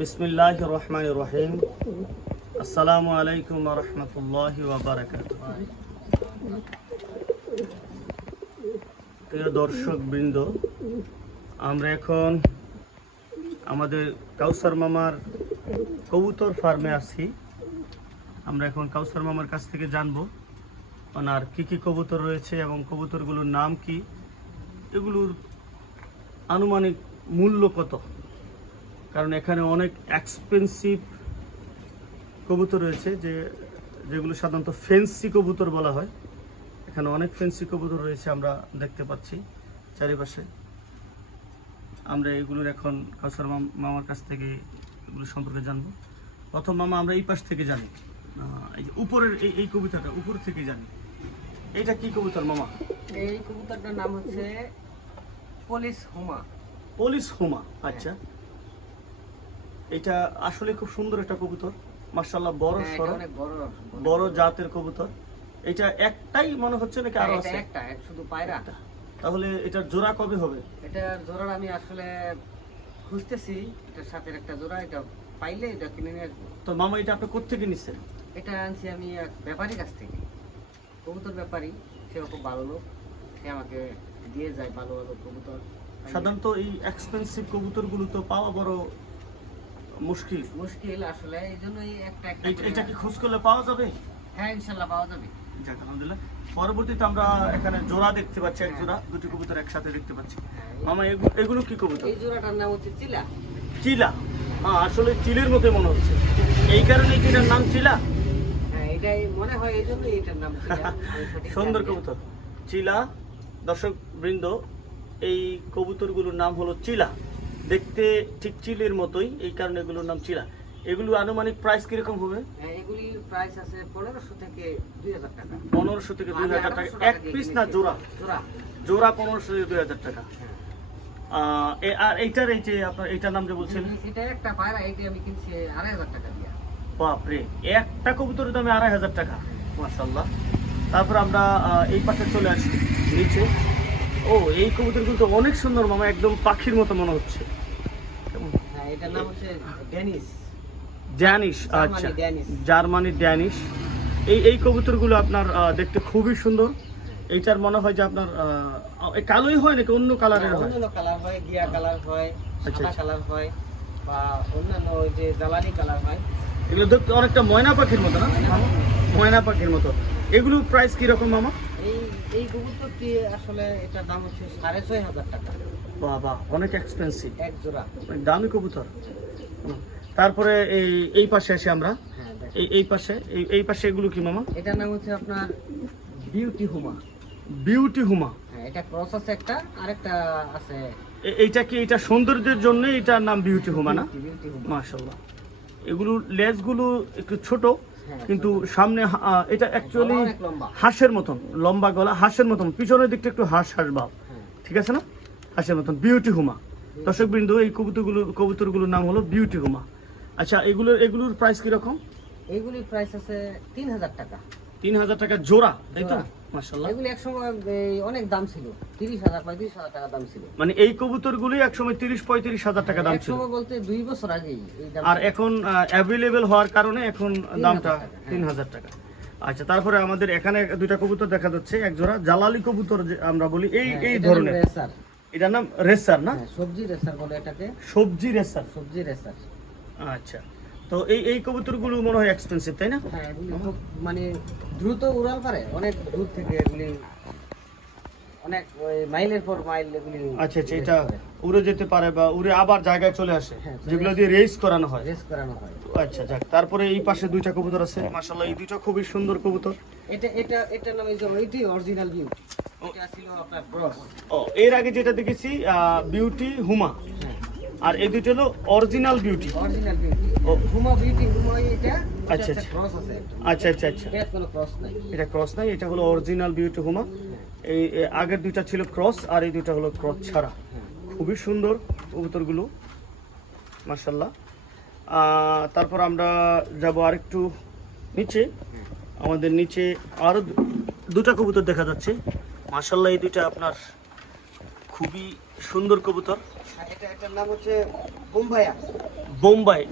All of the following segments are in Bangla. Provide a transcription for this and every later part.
বিসমিল্লাহির রহমানির রহিম। আসসালামু আলাইকুম ওয়া রাহমাতুল্লাহি ওয়া বারাকাতুহু। প্রিয় দর্শকবৃন্দ, আমরা এখন আমাদের কাউসার মামার কবুতর ফার্মে আছি। আমরা এখন কাউসার মামার কাছ থেকে জানবো ওনার কী কী কবুতর রয়েছে এবং কবুতরগুলোর নাম কি, এগুলোর আনুমানিক মূল্য কত, কারণ এখানে অনেক এক্সপেন্সিভ কবুতর রয়েছে যেগুলো সাধারণত ফেন্সি কবুতর বলা হয়। এখানে অনেক ফেন্সি কবুতর রয়েছে আমরা দেখতে পাচ্ছি চারিপাশে। আমরা এগুলোর এখন কাউসার মামার কাছ থেকে এগুলো সম্পর্কে জানবো। প্রথম মামা আমরা এই পাশ থেকে জানি, এই যে উপরের এই কবুতরটা উপর থেকে জানি। এটা কি কবুতর মামা? এই কবুতরটার নাম হচ্ছে পলিশ হোমা। পলিশ হোমা, আচ্ছা। এটা আসলে খুব সুন্দর একটা কবুতর, মাশাআল্লাহ, বড় সরো, বড় জাতের কবুতর। এটা একটাই মনে হচ্ছে নাকি আরো আছে? একটা শুধু পায়রা। তাহলে এটার জোড়া কবে হবে? এটার জোড়া আমি আসলে খুঁজতেছি, এটার সাথে একটা জোড়া, এটা পাইলে এটা কিনে নিয়ে আসবো। তো মামা এটা আপনি কোত্থেকে নিচ্ছেন? এটা আনছি আমি এক ব্যাপারীর কাছ থেকে, কবুতর ব্যাপারী। সেও খুব ভালো লোক, সে আমাকে দিয়ে যায় ভালো ভালো কবুতর। সাধারণত এই এক্সপেন্সিভ কবুতরগুলো তো পাওয়া বড় মুশকিল আসলে, এই জন্যই একটা এটা কি খোঁজ করলে পাওয়া যাবে? হ্যাঁ, ইনশাল্লাহ পাওয়া যাবে। যাক, আলহামদুলিল্লাহ। পরবর্তীতে আমরা এখানে জোড়া দেখতে পাচ্ছি, এক জোড়া, দুটি কবুতর একসাথে দেখতে পাচ্ছি। মামা এগুলো কি কবুতর? এই জোড়াটার নাম হচ্ছে চিলা। চিলা? হ্যাঁ, আসলে চিলের মতোই মনে হচ্ছে, এই কারণে এটার নাম চিলা। হ্যাঁ, এটাই মনে হয়, এই জন্যই এটার নাম চিলা। সুন্দর কবুতর চিলা। দর্শক বৃন্দ, এই কবুতরগুলোর নাম হলো চিলা, দেখতে ঠিক চিলের মতোই, এই কারণে এগুলোর নাম চিলা। এগুলো আনুমানিক প্রাইস কিরকম হবে? এগুলির প্রাইস আছে 1500 থেকে 2000 টাকা। 1500 থেকে 2000 টাকা এক পিস না জোড়া? জোড়া 1500 থেকে 2000 টাকা। আর এইটার এই যে আপনার এইটার নাম যে বলছেন, এটা একটা পায়রা, এটা আমি কিনছি 2500 টাকা দিয়ে। বাপরে, একটা কবুতরের দামে 2500 টাকা, মাশাআল্লাহ। তারপর আমরা এই পাশে চলে আসি নিচে। ও, এই কবুতরগুলো তো অনেক সুন্দর মামা, একদম পাখির মতো মনে হচ্ছে। হ্যাঁ, এটার নাম হচ্ছে ড্যানিশ। ড্যানিশ, আচ্ছা, জার্মানি ড্যানিশ। এই কবুতরগুলো আপনার দেখতে খুবই সুন্দর। এইটার মনে হয় যে আপনার কালোই হয় নাকি অন্য কালারের হয়? অন্য কালার হয়, গিয়া কালার হয়, আচ্ছা, সাদা কালার হয়, বা অন্যান্য ওই যে জ্বালানি কালার হয়। এগুলো দেখতে অনেকটা ময়না পাখির মতো না? ময়না পাখির মতো। এগুলো প্রাইস কিরকম মামা? এই কবুতরটি আসলে এটার দাম হচ্ছে 6500 টাকা। বাবা, অনেক এক্সপেন্সিভ, এক জোড়া, অনেক দামি কবুতর। তারপরে এই পাশে আসি আমরা। এই পাশে এগুলো কি মামা? এটার নাম হচ্ছে আপনার বিউটি হুমা। বিউটি হুমা, হ্যাঁ, এটা ক্রস আছে একটা, আরেকটা আছে। এইটা কি এটা সৌন্দর্যের জন্য এটার নাম বিউটি হুমা না? বিউটি হুমা, মাশাআল্লাহ। এগুলোর লেজগুলো একটু ছোট, হ্যাঁ, কিন্তু সামনে এটা অ্যাকচুয়ালি অনেক লম্বা, হাঁসের মতন, লম্বা গলা, হাঁসের মতন, পিছনের দিকটা একটু হাঁস ভাব, হ্যাঁ। ঠিক আছে না? হাঁসের মতন, বিউটি হুমা। দর্শকবৃন্দ, এই কবুতরগুলোর নাম হলো বিউটি হুমা। আচ্ছা, এগুলোর প্রাইস কিরকম? এইগুলির প্রাইস আছে 3000 টাকা। 3000 টাকা জোড়া, তাই তো? মাশাআল্লাহ। এগুলি একসময় অনেক দাম ছিল, 30,000 35,000 টাকা দাম ছিল। মানে এই কবুতরগুলি একসময় 30-35,000 টাকা দাম ছিল, একসময় বলতে 2 বছর আগেই এই দাম। আর এখন অ্যাভেলেবেল হওয়ার কারণে এখন দামটা 3000 টাকা। আচ্ছা, তারপরে আমাদের এখানে দুইটা কবুতর দেখা যাচ্ছে, এক জোড়া জালালি কবুতর যে আমরা বলি, এই ধরনের। এটার নাম রেসার না? সবজি রেসার বলে এটাকে। সবজি রেসার। সবজি রেসার, আচ্ছা। তো এই কবুতরগুলো মনে হয় এক্সপেন্সিভ, তাই না? হ্যাঁ, এগুলি খুব মানে দ্রুত উড়াল পারে, অনেক দূর থেকে এগুলি, অনেক মাইলের পর মাইল এগুলি। আচ্ছা, এটা উড়ে যেতে পারে বা উড়ে আবার জায়গায় চলে আসে, হ্যাঁ, যেগুলো দিয়ে রেস করানো হয়। আচ্ছা, যাক। তারপরে এই পাশে দুইটা কবুতর আছে, মাশাআল্লাহ, এই দুইটা খুবই সুন্দর কবুতর। এটা নাম এইটি অরিজিনাল বিউটি। এটা ছিল আপনার ক্রস। এর আগে যেটা দেখেছি বিউটি হুমা, আর এই দুটো হলো অরিজিনাল বিউটি। হুমা বিউটি, হুমা এটা। আচ্ছা, ক্রস আছে। আচ্ছা। এটা কোনো ক্রস নাই। এটা ক্রস নাই, এটা হলো অরিজিনাল বিউটি হুমা। এই আগের দুইটা ছিল ক্রস, আর এই দুইটা হলো ক্রস ছাড়া। খুবই সুন্দর কবুতরগুলো, মাশাআল্লাহ। তারপর আমরা যাব আরেকটু নিচে। আমাদের নিচে আরো দুটা কবুতর দেখা যাচ্ছে, মাশাআল্লাহ। এই দুইটা আপনার খুবই সুন্দর কবুতর। এটার নাম হচ্ছে বোম্বাইয়া। বোম্বাই,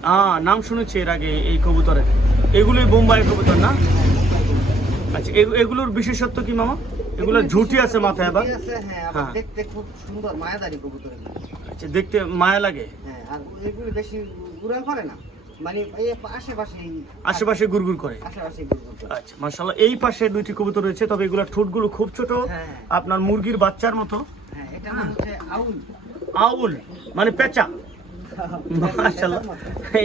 নাম শুনেছি এর আগে এই কবুতরের। এগুলোই বোম্বাই কবুতর না? আচ্ছা, এগুলোর বিশেষত্ব কি মামা? এগুলো ঝুটি আছে মাথায় আবার। ঝুঁটি আছে, হ্যাঁ, আবার হ্যাঁ। দেখতে খুব সুন্দর মায়াদারি কবুতর এগুলো। আচ্ছা, দেখতে মায়া লাগে। হ্যাঁ, আর এগুলো বেশি উড়ান করে না, মানে এই আশেপাশে গুড়গুড় করে। আশেপাশে ঘুরঘুর করে। আচ্ছা, মাশাআল্লাহ। এই পাশে দুইটি কবুতর রয়েছে, তবে এগুলোর ঠোঁটগুলো খুব ছোট, হ্যাঁ। আপনার মুরগির বাচ্চার মতো। হ্যাঁ, এটার নাম হচ্ছে আউল। আউল মানে পেঁচা। মাশাআল্লাহ,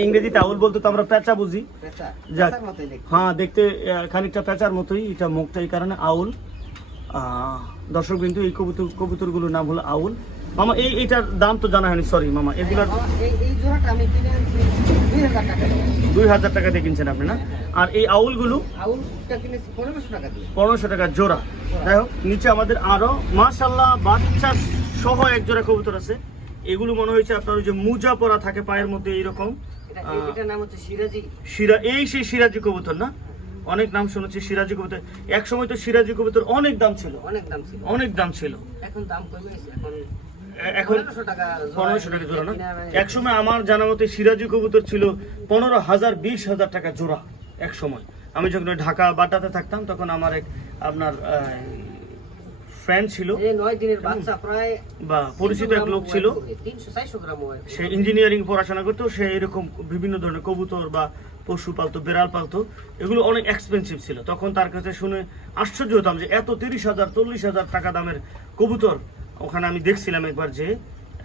ইংরেজিতে আউল বলতে তো আমরা পেঁচা বুঝি। পেঁচা, যাক, পেঁচার মতোই দেখতে। হ্যাঁ, দেখতে খানিকটা পেঁচার মতোই, এটা মুখটা এই কারণে আউল। দর্শক বিন্দু, এই কবুতরগুলোর নাম হলো আউল। মামা এইটার দাম তো জানা হয়নি, সরি মামা। এগুলার এই জোড়াটা আমি কিনে আনছি 2000 টাকা দিয়ে। 2000 টাকা দিয়ে কিনছেন আপনি না? আর এই আউলগুলো আউলটা কিনেছি 1500 টাকা দিয়ে। 1500 টাকা জোড়া। যাই হোক, নিচে আমাদের আরো মাশাআল্লাহ বাচ্চা সহ এক জোড়া কবুতর আছে। এগুলো মনে হয়েছে আপনার ওই যে মুজা পরা থাকে পায়ের মধ্যে এইরকম। এটার নাম হচ্ছে সিরাজি। সেই সিরাজি কবুতর না? অনেক নাম শুনেছি সিরাজি কবুতর। এক সময় তো সিরাজি কবুতর অনেক দাম ছিল, অনেক দাম ছিল। এখন দাম কমেছে, এখন 1500 টাকা 1500 টাকা জোড়া না? এক সময় আমার জানা মতে সিরাজি কবুতর ছিল 15,000 20,000 টাকা জোড়া এক সময়। আমি যখন ঢাকা বাটাতে থাকতাম তখন আমার এক আপনার ফ্রেন্ড ছিল, এই 9 দিনের বাচ্চা প্রায় বা পরিচিত এক লোক ছিল, 300-400 গ্রাম হয়। সে ইঞ্জিনিয়ারিং পড়াশোনা করতো। সে এরকম বিভিন্ন ধরনের কবুতর বা পশু পালতো, বেড়াল পালতো। এগুলো অনেক এক্সপেন্সিভ ছিল। তখন তার কাছে শুনে আশ্চর্য হতাম যে এত 30,000 40,000 টাকা দামের কবুতর। ওখানে আমি দেখছিলাম একবার যে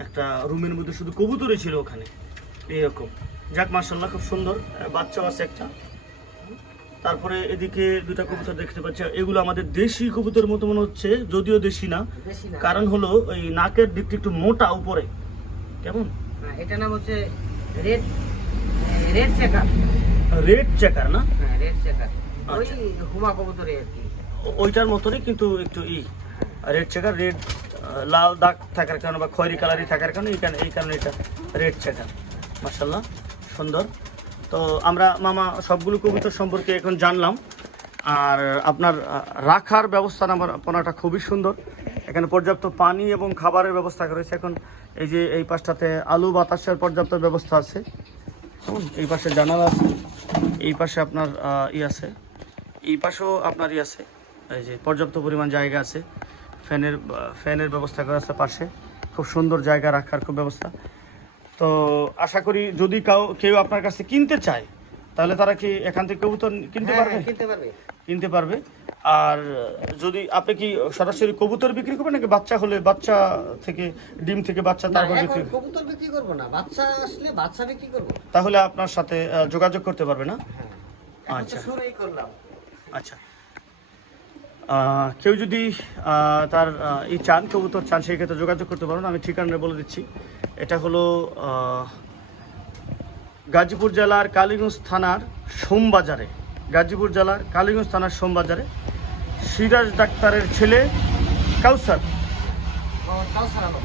একটা রুমের মধ্যে শুধু কবুতরই ছিল ওখানে, এইরকম। যাক, মাশাআল্লাহ, খুব সুন্দর বাচ্চাও আছে একটা। তারপরে এদিকে দুটা কবুতর দেখতে পাচ্ছি। এগুলো আমাদের দেশি কবুতরের মতো মনে হচ্ছে, যদিও দেশি না। কারণ হলো ওই নাকের দিকটা একটু মোটা উপরে, কেমন? এটা নাম হচ্ছে রেড চেকার। রেড চেকার না? হ্যাঁ, রেড চেকার। ওই আচ্ছা। হুমা কবুতরে আর কি। ওইটার মতনই, কিন্তু একটু রেড চেকার। রেড লাল দাগ থাকার কারণে বা খয়েরি কালারই থাকার কারণে এই কারণে এটা রেড চেকার। মাশাআল্লাহ, সুন্দর। তো আমরা মামা সবগুলো কবুতর সম্পর্কে এখন জানলাম। আর আপনার রাখার ব্যবস্থাপনাটা খুবই সুন্দর। এখানে পর্যাপ্ত পানি এবং খাবারের ব্যবস্থা রয়েছে। এখন এই যে এই পাশটাতে আলু বাতাসের পর্যাপ্ত ব্যবস্থা আছে। এই পাশে জানালা আছে, এই পাশে আপনার আছে, এই পাশেও আপনার আছে। এই যে পর্যাপ্ত পরিমাণ জায়গা আছে। ফ্যানের ব্যবস্থা করা আছে পাশে। খুব সুন্দর জায়গা রাখার খুব ব্যবস্থা। তো আশা করি যদি কেউ আপনার কাছে কিনতে চায়, তাহলে তারা কি এখান থেকে কবুতর কিনতে পারবে? কিনতে পারবে। আর যদি আপনি কি সরাসরি কবুতর বিক্রি করবেন, নাকি বাচ্চা হলে বাচ্চা থেকে ডিম থেকে বাচ্চা তারপর বিক্রি? কবুতর বিক্রি করব না, বাচ্চা আসলে বাচ্চা বিক্রি করব। তাহলে আপনার সাথে যোগাযোগ করতে পারবে না? হ্যাঁ, আচ্ছা, শুরুই করলাম। আচ্ছা। কেউ যদি তার কবুতর চান, সেই ক্ষেত্রে যোগাযোগ করতে পারেন। আমি ঠিকানা বলে দিচ্ছি। এটা হলো গাজীপুর জেলার কালীগঞ্জ থানার সোমবাজারে, গাজীপুর জেলার কালীগঞ্জ থানার সোমবাজারে সিরাজ ডাক্তারের ছেলে কাউসার,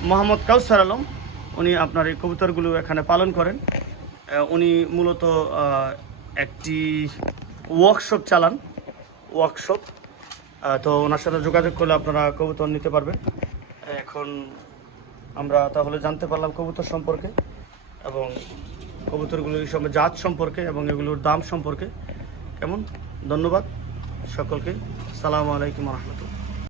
মোহাম্মদ কাউসার আলম, উনি আপনার এই কবুতরগুলো এখানে পালন করেন। উনি মূলত একটি ওয়ার্কশপ চালান, ওয়ার্কশপ। তো ওনার সাথে যোগাযোগ করলে আপনারা কবুতর নিতে পারবেন। এখন আমরা তাহলে জানতে পারলাম কবুতর সম্পর্কে এবং কবুতরগুলোর সঙ্গে জাত সম্পর্কে এবং এগুলোর দাম সম্পর্কে। কেমন? ধন্যবাদ সকলকে। আসসালামু আলাইকুম ওয়া রাহমাতুল্লাহ।